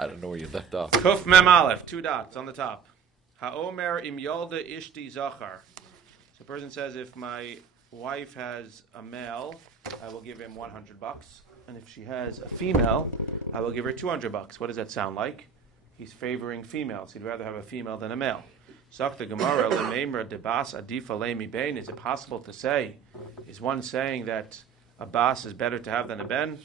I don't know where you left off. Kuf Mem Aleph, 2 dots on the top. Ha'omer im yolda ishti zachar. So a person says, if my wife has a male, I will give him $100. And if she has a female, I will give her $200. What does that sound like? He's favoring females. He'd rather have a female than a male. Zakta Gemara lememra debas adifa lemi bein. Is it possible to say? Is one saying that a bas is better to have than a ben?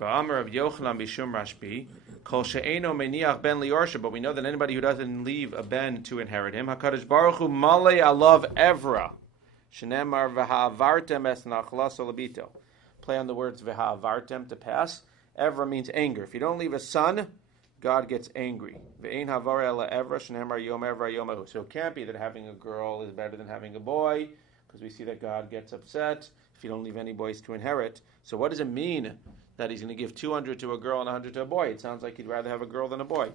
Va'amar of Yochanan bishum Rashbi. Kol she'eno meniach ben liyorsha. But we know that anybody who doesn't leave a ben to inherit him, Hakadosh Baruch Hu malei alav evra. Shenemar v'ha'avartem es nachlas olabito. Play on the words v'ha'avartem, to pass. Evra means anger. If you don't leave a son, God gets angry. Ve'ein havar ela evra shenemar yom evra yomahu. So it can't be that having a girl is better than having a boy, because we see that God gets upset if you don't leave any boys to inherit. So what does it mean that he's going to give 200 to a girl and 100 to a boy? It sounds like he'd rather have a girl than a boy.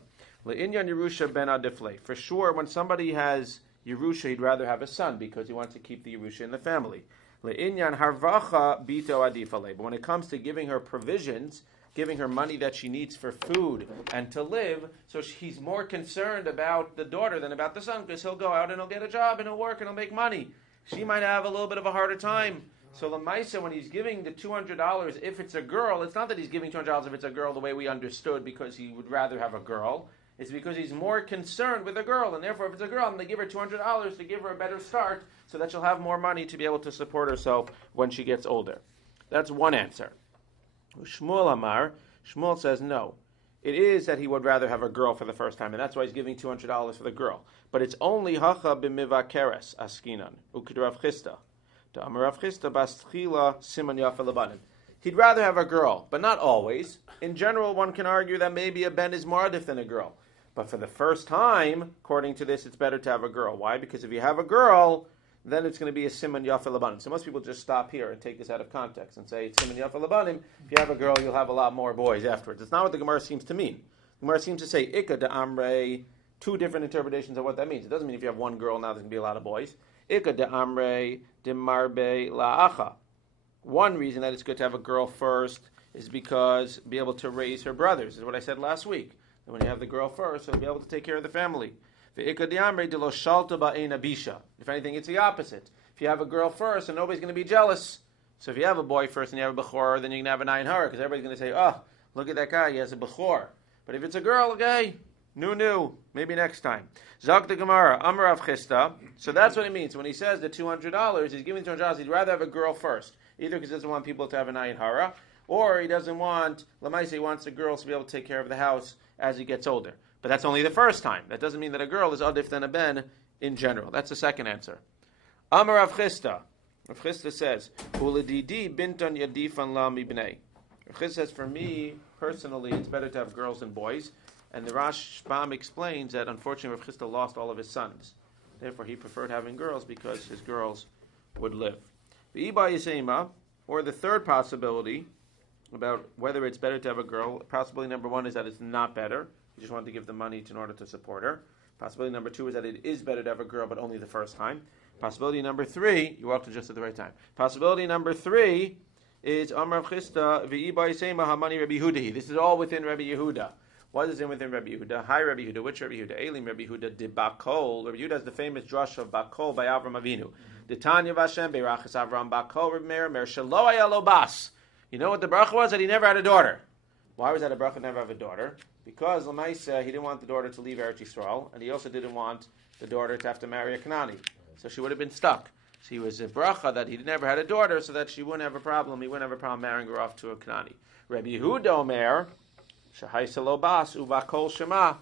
Le'inyan Yerusha ben adifle. For sure, when somebody has Yerusha, he'd rather have a son because he wants to keep the Yerusha in the family. Le'inyan harvacha bito adifale. But when it comes to giving her provisions, giving her money that she needs for food and to live, so he's more concerned about the daughter than about the son, because he'll go out and he'll get a job and he'll work and he'll make money. She might have a little bit of a harder time. So Lamaisa, when he's giving the $200, if it's a girl, it's not that he's giving $200 if it's a girl the way we understood because he would rather have a girl. It's because he's more concerned with a girl, and therefore if it's a girl, I'm going to give her $200 to give her a better start so that she'll have more money to be able to support herself when she gets older. That's one answer. Shmuel Amar, Shmuel says no. It is that he would rather have a girl for the first time, and that's why he's giving $200 for the girl. But it's only hacha b'mivakeres askinan uk'drav chista. He'd rather have a girl, but not always. In general, one can argue that maybe a ben is more adif than a girl. But for the first time, according to this, it's better to have a girl. Why? Because if you have a girl, then it's going to be a siman yafa labanim. So most people just stop here and take this out of context and say it's siman yafa labanim. If you have a girl, you'll have a lot more boys afterwards. It's not what the Gemara seems to mean. The Gemara seems to say ikka de amre, 2 different interpretations of what that means. It doesn't mean if you have one girl, now there's going to be a lot of boys. Ikka de amre de marbe la'acha. One reason that it's good to have a girl first is because be able to raise her brothers. Is what I said last week. And when you have the girl first, you'll be able to take care of the family. If anything, it's the opposite. If you have a girl first, and nobody's going to be jealous. So if you have a boy first and you have a bechor, then you can have an ayin hara, because everybody's going to say, oh, look at that guy, he has a bechor. But if it's a girl, okay, new, maybe next time. Zak the Gemara, Amar Rav Chista. So that's what it means. When he says the $200, he's giving $200, he'd rather have a girl first. Either because he doesn't want people to have an ayin hara, or he doesn't want, Lamaisa, he wants the girls to be able to take care of the house as he gets older. But that's only the first time. That doesn't mean that a girl is adif than a ben in general. That's the second answer. Amar Rav Chista. Rav Chista says, Uladidi bintan yadifan la mibnei. Rav Chista says, for me, personally, it's better to have girls than boys. And the Rashbam explains that, unfortunately, Rav Chista lost all of his sons. Therefore, he preferred having girls because his girls would live. The Iba Yisema, or the third possibility about whether it's better to have a girl, possibility number 1 is that it's not better. You just want to give the money in order to support her. Possibility number 2 is that it is better to have a girl, but only the first time. Possibility number 3, you walked just at the right time. Possibility number 3 is Amar Chista v'Iba Yisema Hamani Rabbi Yehuda. This is all within Rabbi Yehuda. What is in within Rabbi Yehuda? Hi Rabbi Yehuda. Which Rabbi Yehuda? Elim Rabbi Yehuda de Bakol. Rabbi Yehuda is the famous drush of Bakol by Avram Avinu. The Tanya Vashem Beirachas Avram Bakol Rabbi Meir Shelo Ayalo Bas. You know what the bracha was? That he never had a daughter. Why was that a bracha never have a daughter? Because Lamaisa, he didn't want the daughter to leave Eretz Yisrael, and he also didn't want the daughter to have to marry a Kanani. So she would have been stuck. So he was a bracha that he never had a daughter, so that she wouldn't have a problem. He wouldn't have a problem marrying her off to a Kanani. Rabbi Yehuda Omer, Shahai Salobas, Ubakol Shema.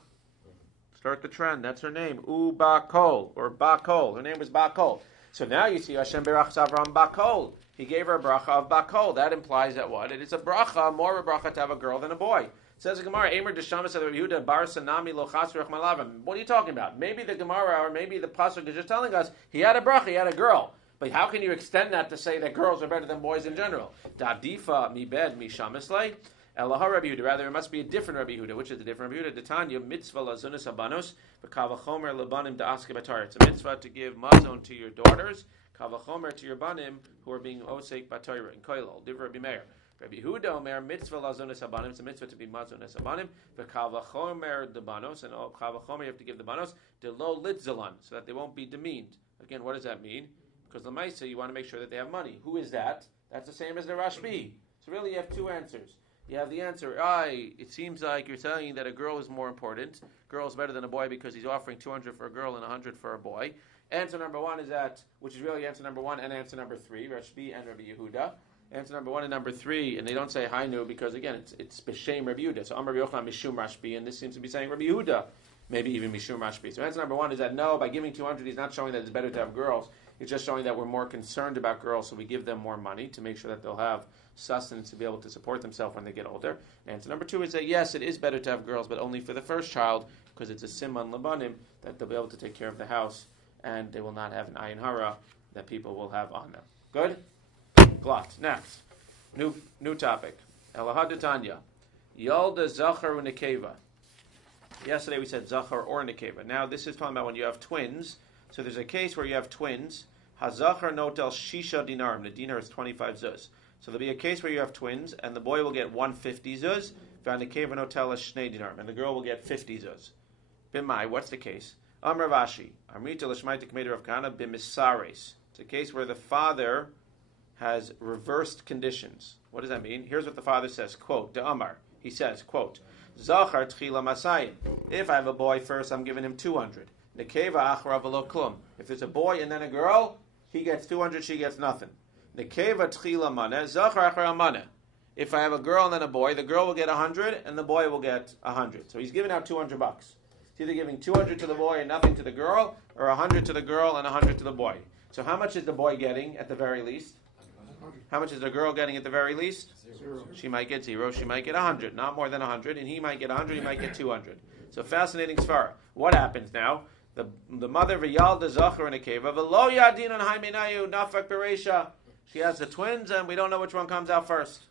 Start the trend. That's her name. Ubakol, or Bakol. Her name was Bakol. So now you see Hashem Berach Avram Bakol. He gave her a bracha of Bakol. That implies that what? It is a bracha, more of a bracha to have a girl than a boy. It says the Gemara, Emer Deshamas of Yehuda Bar Sanami Lochas Ruach Malavim. What are you talking about? Maybe the Gemara or maybe the pasuk is just telling us he had a bracha, he had a girl. But how can you extend that to say that girls are better than boys in general? Dadifa mi bed mi shamislei. Elahar Rabbi Yehuda. Rather, it must be a different Rabbi Yehuda. Which is the different Rabbi Yehuda? Detanya mitzvah lazunas abanos v'kavachomer labanim da'aske batar. It's a mitzvah to give mazon to your daughters, kavachomer to your banim who are being osek batar in koilol. Divrei Rabbi Meir. Rabbi Yehuda Omer mitzvah lazonis habanim. It's a mitzvah to be mazonis habanim. V'kal v'chomer the banos, and kal v'chomer you have to give the banos de lo litzalan, so that they won't be demeaned. Again, what does that mean? Because the Maisa, you want to make sure that they have money. Who is that? That's the same as the Rashbi. So really, you have two answers. You have the answer, it seems like you're saying that a girl is more important. Girl is better than a boy because he's offering 200 for a girl and 100 for a boy. Answer number one is that, which is really answer number one and answer number three, Rashbi and Rabbi Yehuda. Answer number one and number three, and they don't say Hainu because, again, it's B'Shem Rabbi Yehuda. So Amar Yochanan Mishum Rashbi, and this seems to be saying Rabbi Yehuda, maybe even Mishum Rashbi. So answer number one is that no, by giving 200, he's not showing that it's better to have girls. He's just showing that we're more concerned about girls, so we give them more money to make sure that they'll have sustenance to be able to support themselves when they get older. And answer number two is that yes, it is better to have girls, but only for the first child, because it's a siman labanim, that they'll be able to take care of the house, and they will not have an ayin hara that people will have on them. Good? Glot. Next. New topic. Elahadatanya. Yalda zachar u'nekeva. Yesterday we said zachar or nekeva. Now this is talking about when you have twins. So there's a case where you have twins. Hazachar notel shisha dinarim. The dinar is 25 zuz. So there'll be a case where you have twins, and the boy will get 150 zuz. V'anekeva notel shnei dinarim, and the girl will get 50 zuz. B'mai, what's the case? Amar Rashi. Amrita l'shmaita k'meder of kana b'misares. It's a case where the father has reversed conditions. What does that mean? Here's what the father says, quote, De Amar. He says, quote, Zachar tchila masayim. If I have a boy first, I'm giving him 200. Nekeva achra v'lo klum. If there's a boy and then a girl, he gets 200, she gets nothing. Nekeva tchila maneh, Zachar achra maneh. If I have a girl and then a boy, the girl will get 100 and the boy will get 100. So he's giving out 200 bucks. He's either giving 200 to the boy and nothing to the girl, or 100 to the girl and 100 to the boy. So how much is the boy getting at the very least? How much is the girl getting at the very least? 0. She might get 0. She might get 100. Not more than 100. And he might get 100. He might get 200. So fascinating svara. What happens now? The mother v'yalda zachar in a keva v'lo yadin an haimenayu nafak bereisha. She has the twins, and we don't know which one comes out first.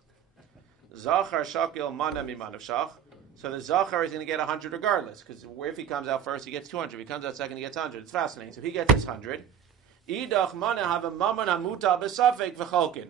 Zachar shakil mana mimanav shach. So the zachar is going to get 100 regardless, because if he comes out first, he gets 200. If he comes out second, he gets 100. It's fascinating. So he gets his 100. Idach mana have a maman hamuta besafek v'cholkin.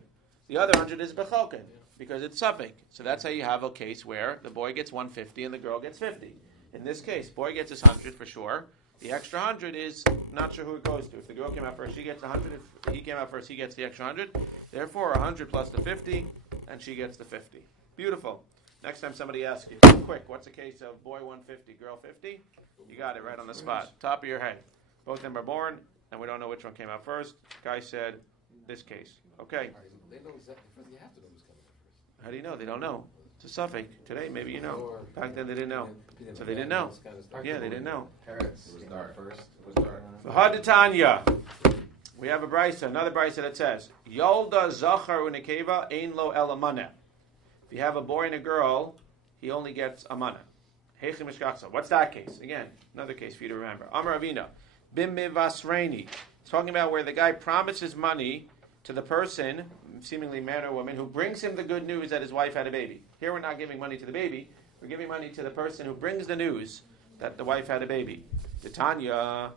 The other 100 is becholkin, because it's safek. So that's how you have a case where the boy gets 150 and the girl gets 50. In this case, boy gets his 100 for sure. The extra 100 is not sure who it goes to. If the girl came out first, she gets 100. If he came out first, he gets the extra 100. Therefore, 100 plus the 50, and she gets the 50. Beautiful. Next time somebody asks you, quick, what's the case of boy 150, girl 50? You got it right on the spot. Top of your head. Both of them are born, and we don't know which one came out first. Guy said, this case. Okay. They know exactly. You have to know who's coming first. How do you know? They don't know. It's a suffix. Today, maybe you know. Back then, they didn't know. So they didn't know. Yeah, they didn't know. Parents. It was dark first. It was dark. V'hadatanya. We have a brisa, another brisa that says, Yolda zachar unekeva ein lo elamaneh. If you have a boy and a girl, he only gets a maneh. Heichim mishkachsa. What's that case? Again, another case for you to remember. Amar Avina. Bim mivasreini. It's talking about where the guy promises money to the person, seemingly man or woman, who brings him the good news that his wife had a baby. Here we're not giving money to the baby. We're giving money to the person who brings the news that the wife had a baby. Titania.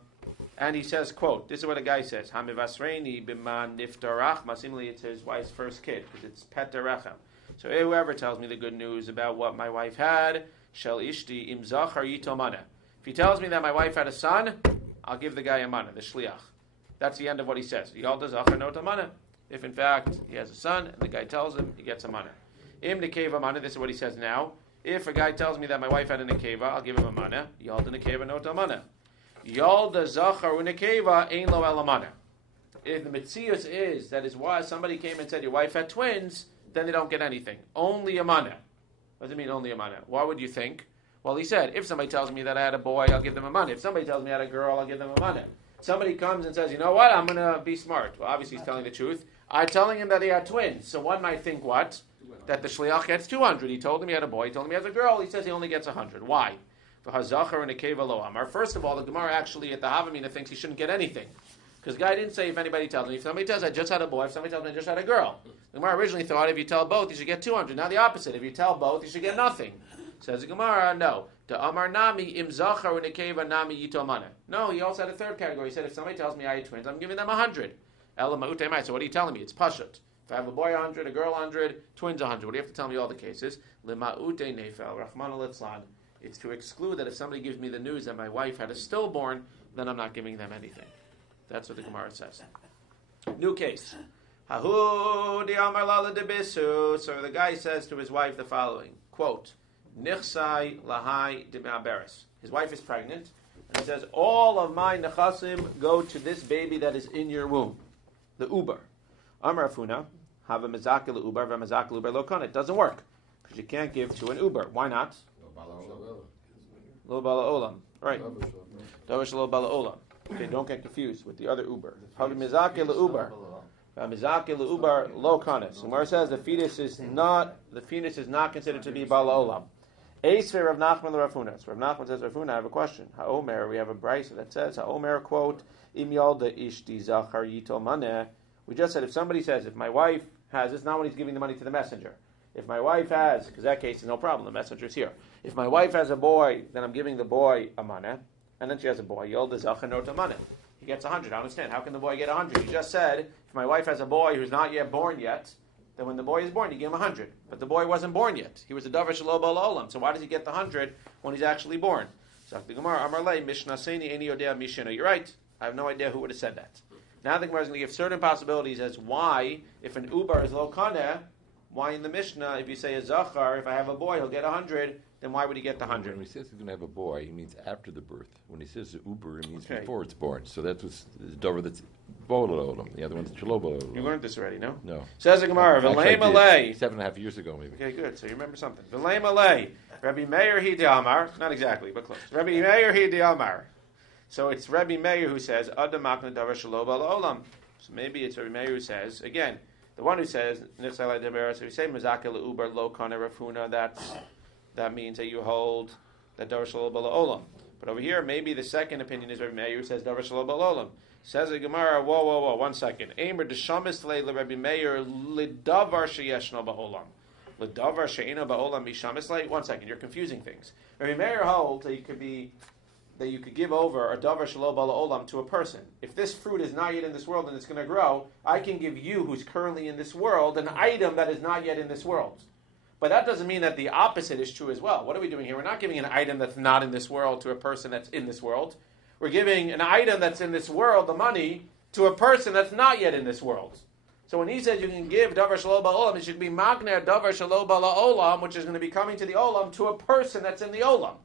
And he says, quote, this is what a guy says, Hamivasreini biman niftarachma. Seemingly it's his wife's first kid, because it's pet derechem. So whoever tells me the good news about what my wife had, shel ishti im zachar yito maneh. If he tells me that my wife had a son, I'll give the guy a maneh, the shliach. That's the end of what he says. Yalda zachar not a maneh. If in fact he has a son, and the guy tells him, he gets a maneh. Im nekeva maneh, this is what he says now. If a guy tells me that my wife had a nekeva, I'll give him a maneh. Yalda nekeva not a maneh. Yalda zachar unekeva ein lo elamaneh. If the mitzius is that his wife, somebody came and said your wife had twins, then they don't get anything. Only a maneh. What does it mean only a maneh? Why would you think? Well, he said, if somebody tells me that I had a boy, I'll give them a maneh. If somebody tells me I had a girl, I'll give them a maneh. Somebody comes and says, you know what, I'm going to be smart. Well, obviously he's telling the truth. I'm telling him that he had twins. So one might think what? That the shliach gets 200. He told him he had a boy. He told him he has a girl. He says he only gets 100. Why? First of all, the Gemara actually at the Havamina thinks he shouldn't get anything. Because the guy didn't say if anybody tells me. If somebody tells I just had a boy, if somebody tells me I just had a girl. The Gemara originally thought if you tell both, you should get 200. Now the opposite. If you tell both, you should get nothing. Says the Gemara, no. The Amar Nami im zachar unekeva nami yito maneh. No, he also had a third category. He said if somebody tells me I had twins, I'm giving them 100. So what are you telling me? It's pashut. If I have a boy 100, a girl 100, twins 100, what do you have to tell me all the cases? Lima'ute nefel, Rahman al-Itzlan. It's to exclude that if somebody gives me the news that my wife had a stillborn, then I'm not giving them anything. That's what the Gemara says. New case. So the guy says to his wife the following, quote, Nichsai lahai de'ma'beres. His wife is pregnant, and he says, all of my nechasim go to this baby that is in your womb, the uber. Amar Afuna, have a mezakeh uber, v'mezakeh uber lo kan. It doesn't work, because you can't give to an uber. Why not? Lo bala olam. Right. Davish lo bala olam. Okay, don't get confused with the other uber. Have a mezakeh uber. V'mezakeh uber lo kanes. And where it says the fetus is not considered to be bala olam. Eisver Rav Nachman Rav Huna. So Rav Nachman says, Rav Huna, I have a question. Ha'omer, we have a brisa that says, Ha'omer, quote, Im yalda ishti zachar yitol maneh. We just said, if somebody says, if my wife has, it's not when he's giving the money to the messenger. If my wife has, because that case is no problem, the messenger's here. If my wife has a boy, then I'm giving the boy a maneh, and then she has a boy, yalda zachar not a maneh. He gets 100. I understand. How can the boy get 100? You just said, if my wife has a boy who's not yet born yet, then when the boy is born, you give him 100. But the boy wasn't born yet. He was a davar shelo bala olam. So why does he get the 100 when he's actually born? So the Gemara, Amar lei, Mishnah Seini Eni Yodea Mishina. You're right. I have no idea who would have said that. Now the Gemara is going to give certain possibilities as why, if an uber is lo kaneh, why in the Mishnah, if you say a zachar, if I have a boy, he'll get 100, then why would he get the 100? When he says he's going to have a boy, he means after the birth. When he says uber, it means before it's born. So that was the davar that's bala olam. The other one's shelo bala olam. You learned this already, no? No. Says the Gemara, V'lei malei. 7.5 years ago, maybe. Okay, good. So you remember something. V'lei malei. Rabbi Meir hi de'amar. Not exactly, but close. Rabbi Meir hi de'amar. So it's Rabbi Meir who says, Adam makna davar shelo bala olam. So maybe it's Rabbi Meir who says, again, the one who says, Nitzalai de'beres, if you say Mezakeh uber lo kaneh rafuna, that means that you hold that davar shelo bala olam. But over here, maybe the second opinion is Rabbi Meir who says davar shelo bala olam. Says the Gemara, whoa, 1 second. Aimer d'shamis le Rabbi Meir lidavar sheyeshno ba'olam. Lidavar she'eno ba'olam mishamis le. 1 second, you're confusing things. Rabbi Meir holds that you could give over a davar shelo bala olam to a person. If this fruit is not yet in this world and it's going to grow, I can give you, who's currently in this world, an item that is not yet in this world. But that doesn't mean that the opposite is true as well. What are we doing here? We're not giving an item that's not in this world to a person that's in this world. We're giving an item that's in this world, the money, to a person that's not yet in this world. So when he says you can give davar shelo bala olam, it should be magner davar shelo bala olam, which is going to be coming to the olam, to a person that's in the olam.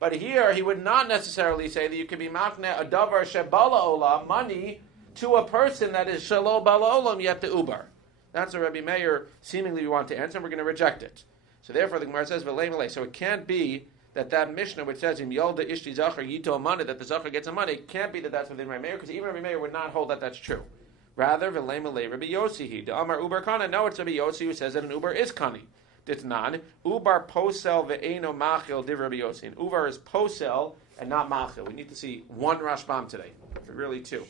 But here, he would not necessarily say that you can be magner a davar shebala olam, money, to a person that is shelo bala olam, yet the uber. That's what Rabbi Meir seemingly we want to answer, and we're going to reject it. So therefore, the Gemara says, v'lei malei. So it can't be that Mishnah which says, im yolda ishti zachar yito money, that the zachar gets a money, it can't be that that's within Rabbi Meir, because even Rabbi Meir would not hold that that's true. Rather, v'lei malei, Rabbi Yossi he, the Amar uber kana. No, it's Rabbi Yossi who says that an uber is kani. Ditnan, ubar posel ve'eno machil div Rabbi Yossi. An uber is posel and not machil. We need to see one Rashbam today, or really two.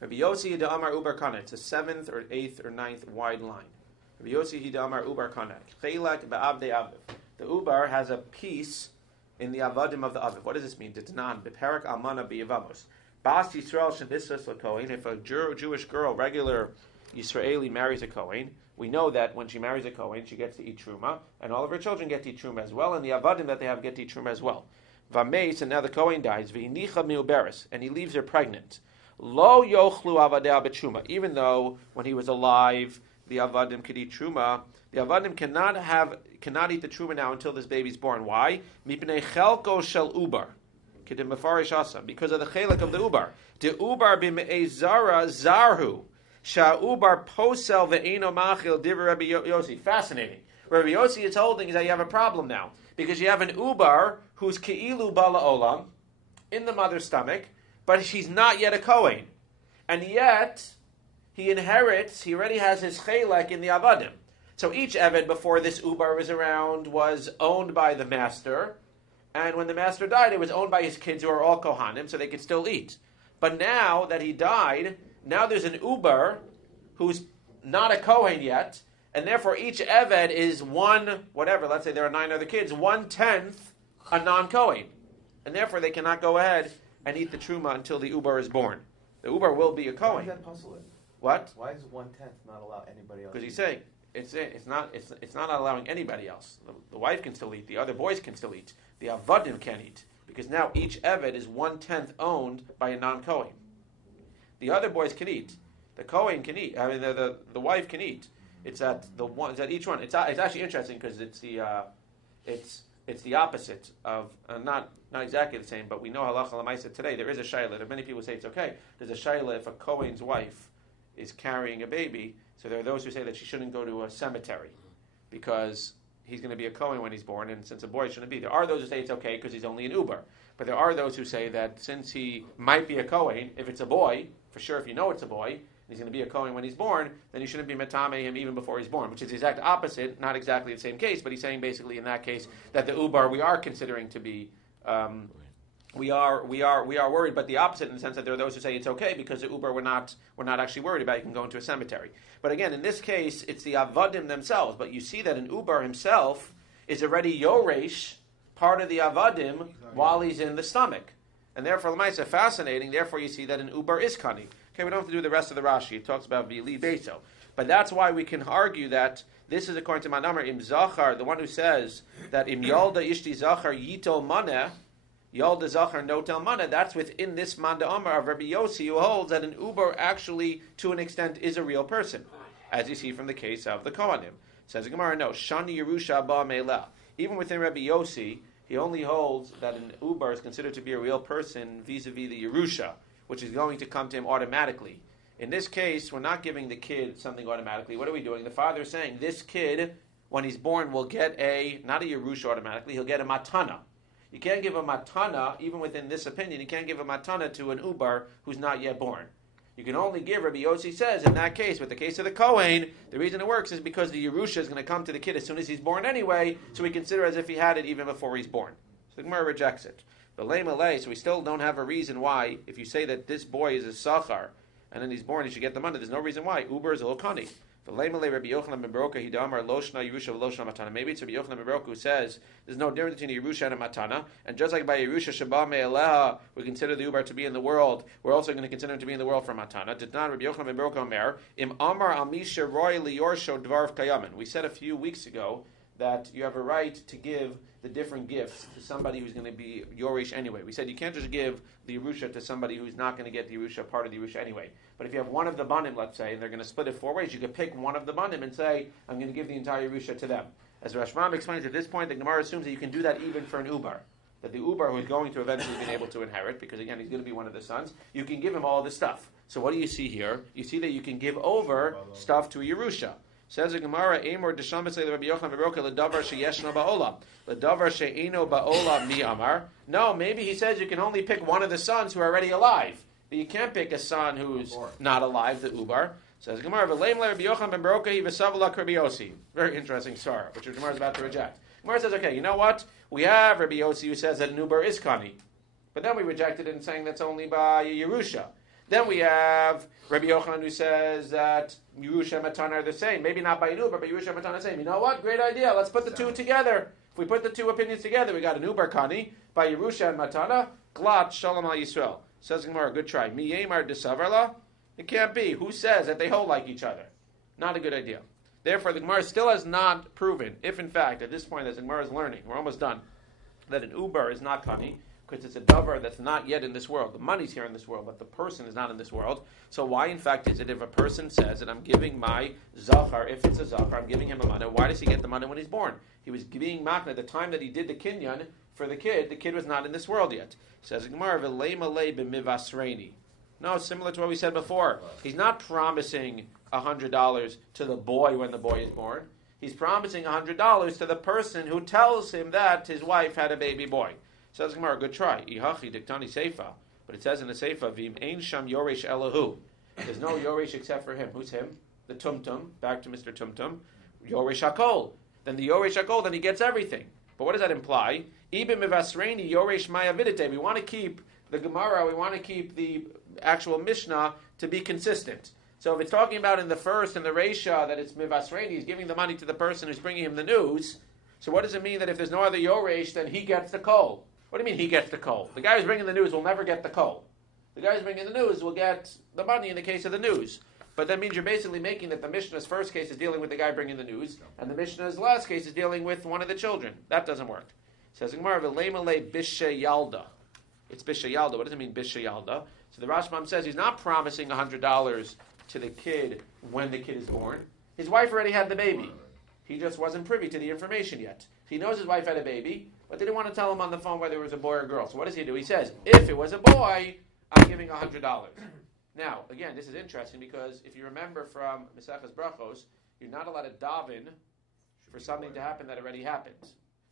Rabbi Yossi the Amar uber kana. It's a 7th or 8th or 9th wide line. Rabbi Yossi the Amar uber kana. Chelak be'avdei aviv. The uber has a piece in the avadim of the aviv. What does this mean? Ditnan beperak almana biyavamos. Bas Yisrael shenisas l'kohen. If a Jewish girl, regular Yisraeli, marries a kohen, we know that when she marries a kohen, she gets to eat truma, and all of her children get to eat truma as well, and the avadim that they have get to eat truma as well. Vameis, and now the kohen dies. V'inicha miuberes, and he leaves her pregnant. Lo yochlu avadei b'truma. Even though when he was alive, the avadim could eat truma. The avadim cannot eat the truma now until this baby's born. Why? Mipnei chelko shel ubar. Kedim mefarish asa. Because of the chelak of the ubar. The ubar b'me'ei zara zarhu. Sha'ubar posel ve'eno machil div Rabbi Yossi. Fascinating. Rabbi Yossi is holding is that you have a problem now. Because you have an ubar who's ke'ilu bala olam, in the mother's stomach, but she's not yet a kohen. And yet, he already has his chelek in the avadim. So each Eved before this ubar was around was owned by the master, and when the master died, it was owned by his kids who are all kohanim, so they could still eat. But now that he died, now there's an uber who's not a kohen yet, and therefore each Eved is let's say there are 9 other kids, 1/10 a non-kohen. And therefore they cannot go ahead and eat the truma until the uber is born. The uber will be a kohen. Why is that puzzling? What? Why does 1/10 not allow anybody else? Because he's saying it's not allowing anybody else. The wife can still eat. The other boys can still eat. The avadim can eat because now each eved is 1/10 owned by a non-Kohen. The other boys can eat. The Kohen can eat. I mean, the wife can eat. It's at each one. It's actually interesting because it's the opposite of not exactly the same, but we know halacha l'maisa today. There is a shayla. Many people say it's okay. There's a shayla if a Kohen's wife is carrying a baby. So there are those who say that she shouldn't go to a cemetery because he's going to be a Kohen when he's born, and since a boy shouldn't be. There are those who say it's okay because he's only an uber. But there are those who say that since he might be a Kohen, if it's a boy, for sure if you know it's a boy, he's going to be a Kohen when he's born, then you shouldn't be metame him even before he's born, which is the exact opposite, not exactly the same case, but he's saying basically in that case that the ubar we are considering to be, we are worried, but the opposite in the sense that there are those who say it's okay because the ubar we're not actually worried about. You can go into a cemetery. But again, in this case, it's the avadim themselves. But you see that an ubar himself is already yoresh, part of the avadim, while he's in the stomach. And therefore, Lamaisa, fascinating. Therefore, you see that an ubar is kani. Okay, we don't have to do the rest of the Rashi. It talks about v'li beso. But that's why we can argue that this is according to Manamar im zachar, the one who says that im yalda ishti zachar yitol maneh, yalda zachar notel maneh. That's within this manda amar of Rabbi Yossi, who holds that an ubar actually, to an extent, is a real person, as you see from the case of the Kohanim. Says the Gemara, no, shani yerusha ba melah. Even within Rabbi Yossi, he only holds that an ubar is considered to be a real person vis-a-vis the Yerusha, which is going to come to him automatically. In this case, we're not giving the kid something automatically. What are we doing? The father is saying, this kid, when he's born, will get not a Yerusha automatically, he'll get a matana. You can't give a matana, even within this opinion, you can't give a matana to an ubar who's not yet born. You can only give, Rabbi Yossi says, in that case, with the case of the Kohen, the reason it works is because the Yerusha is going to come to the kid as soon as he's born anyway, so we consider as if he had it even before he's born. So the Gemara rejects it. The Lei, so we still don't have a reason why, if you say that this boy is a Sachar, and then he's born, he should get the money, there's no reason why. Uber is a Lokani. The Lei, Rabbi Yochanan ben Baroka, Hidamar, Loshna, Yerusha, Loshna, Matana. Maybe it's Rabbi Yochanan ben Baroka who says there's no difference between a Yerusha and a Matana, and just like by Yerusha, Shabbat Me'eleha, we consider the Uber to be in the world, we're also going to consider him to be in the world for Matana. Ditnan, Rabbi Yochanan ben Baroka Omer, Im Amar Amisha Roy Liyorsho Dvarv Kayaman. We said a few weeks ago that you have a right to give the different gifts to somebody who's going to be Yorish anyway. We said you can't just give the Yerusha to somebody who's not going to get the Yerusha, part of the Yerusha anyway. But if you have one of the Banim, let's say, and they're going to split it 4 ways, you could pick one of the Banim and say, I'm going to give the entire Yerusha to them. As Rashbam explains, at this point, the Gemara assumes that you can do that even for an Ubar. That the Ubar who is going to eventually be able to inherit, because again, he's going to be one of the sons, you can give him all the stuff. So what do you see here? You see that you can give over stuff to a Yerusha. Says the Gemara, Amor Desham B'Tzei Rabbi Yochanan Baroka L'Davar Sheyeshna Ba'olam L'Davar She'eno Ba'olam Mi Amar. No, maybe he says you can only pick one of the sons who are already alive, but you can't pick a son who's not alive, the Ubar. Says the Gemara, V'Leim Rabbi Yochanan Ben Baroka V'Savala Rabbi Yossi. Very interesting sorrow, which the Gemara is about to reject. Gemara says, okay, you know what? We have Rabbi Yossi who says that an Ubar is Kani, but then we rejected it in saying that's only by Yerusha. Then we have Rabbi Yochanan who says that Yerusha and Matana are the same. Maybe not by an Ubar, but Yerusha and Matana are the same. You know what? Great idea. Let's put the two together. If we put the two opinions together, we got an Ubar Kani by Yerusha and Matana. Glat Shalom al Yisrael. Says Gemara, good try. Mi Yemar Desavarla. It can't be. Who says that they hold like each other? Not a good idea. Therefore, the Gemara still has not proven, if in fact, at this point, as the Gemara is learning, we're almost done, that an Ubar is not Kani, because it's a davar that's not yet in this world. The money's here in this world, but the person is not in this world. So why, in fact, is it if a person says that I'm giving my zachar, if it's a zachar, I'm giving him a money, why does he get the money when he's born? He was being makna at the time that he did the kinyan for the kid was not in this world yet. Says Gemara, v'lei malei b'mivasreini. No, similar to what we said before. He's not promising $100 to the boy when the boy is born. He's promising $100 to the person who tells him that his wife had a baby boy. Says Gemara, good try. Ihachi diktani seifa, but it says in the seifa, v'im ein sham yoresh elahu. There's no yoresh except for him. Who's him? The tumtum. Back to Mr. Tumtum. Yoresh hakol. Then the yoresh hakol, then he gets everything. But what does that imply? Ibn mivasreini yoresh mayavidite. We want to keep the Gemara. We want to keep the actual Mishnah to be consistent. So if it's talking about in the first and the Reisha that it's mivasreini, he's giving the money to the person who's bringing him the news. So what does it mean that if there's no other yoresh, then he gets the kol? What do you mean he gets the coal? The guy who's bringing the news will never get the coal. The guy who's bringing the news will get the money in the case of the news. But that means you're basically making that the Mishnah's first case is dealing with the guy bringing the news, and the Mishnah's last case is dealing with one of the children. That doesn't work. Says Gemara, "V'leimale bishayalda." It's bishayalda. What does it mean, bishayalda? So the Rashbam says he's not promising $100 to the kid when the kid is born. His wife already had the baby. He just wasn't privy to the information yet. He knows his wife had a baby, but they didn't want to tell him on the phone whether it was a boy or a girl. So what does he do? He says, if it was a boy, I'm giving $100. Now, again, this is interesting because if you remember from Maseches Brachos, you're not allowed to daven for something to happen that already happened.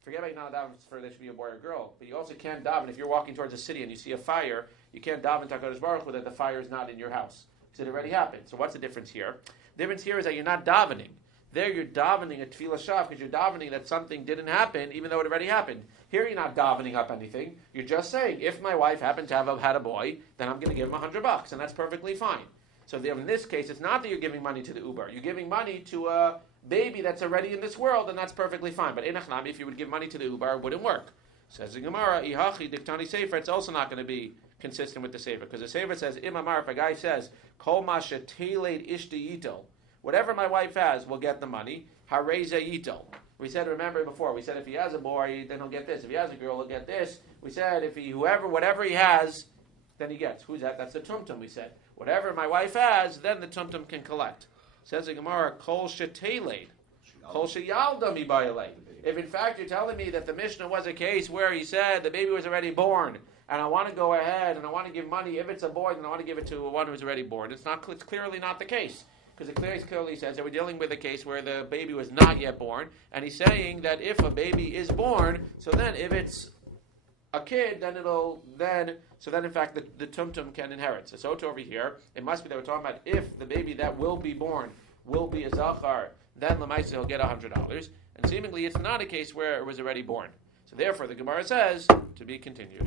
Forget about you're not allowed for there should be a boy or a girl, but you also can't daven if you're walking towards a city and you see a fire. You can't daven to HaKadosh Baruch Hu that the fire is not in your house because it already happened. So what's the difference here? The difference here is that you're not davening. There you're davening a tefillah shav because you're davening that something didn't happen even though it already happened. Here you're not davening up anything. You're just saying, if my wife happened to have had a boy, then I'm going to give him $100, and that's perfectly fine. So in this case, it's not that you're giving money to the uber. You're giving money to a baby that's already in this world, and that's perfectly fine. But inachnami, if you would give money to the uber, it wouldn't work. Says the Gemara, ihachi diktani sefer, it's also not going to be consistent with the sefer, because the sefer says, imamar, if a guy says, kol ma sheteled ishti yitel, whatever my wife has, will get the money. Hareza yitel. We said, remember before, we said if he has a boy, then he'll get this. If he has a girl, he'll get this. We said if he, whatever he has, then he gets. Who's that? That's the tumtum, we said. Whatever my wife has, then the tumtum can collect. Says the Gemara, kol sheteled. Kol sheyalda mibayalei. If in fact you're telling me that the Mishnah was a case where he said the baby was already born, and I want to go ahead and I want to give money, if it's a boy, then I want to give it to one who's already born. It's clearly not the case. Because it clearly says that we're dealing with a case where the baby was not yet born, and he's saying that if a baby is born, so then if it's a kid, then in fact the tumtum can inherit. So to over here, it must be that we're talking about if the baby that will be born will be a zachar, then Lamaisa he'll get $100, and seemingly it's not a case where it was already born. So therefore the Gemara says, to be continued.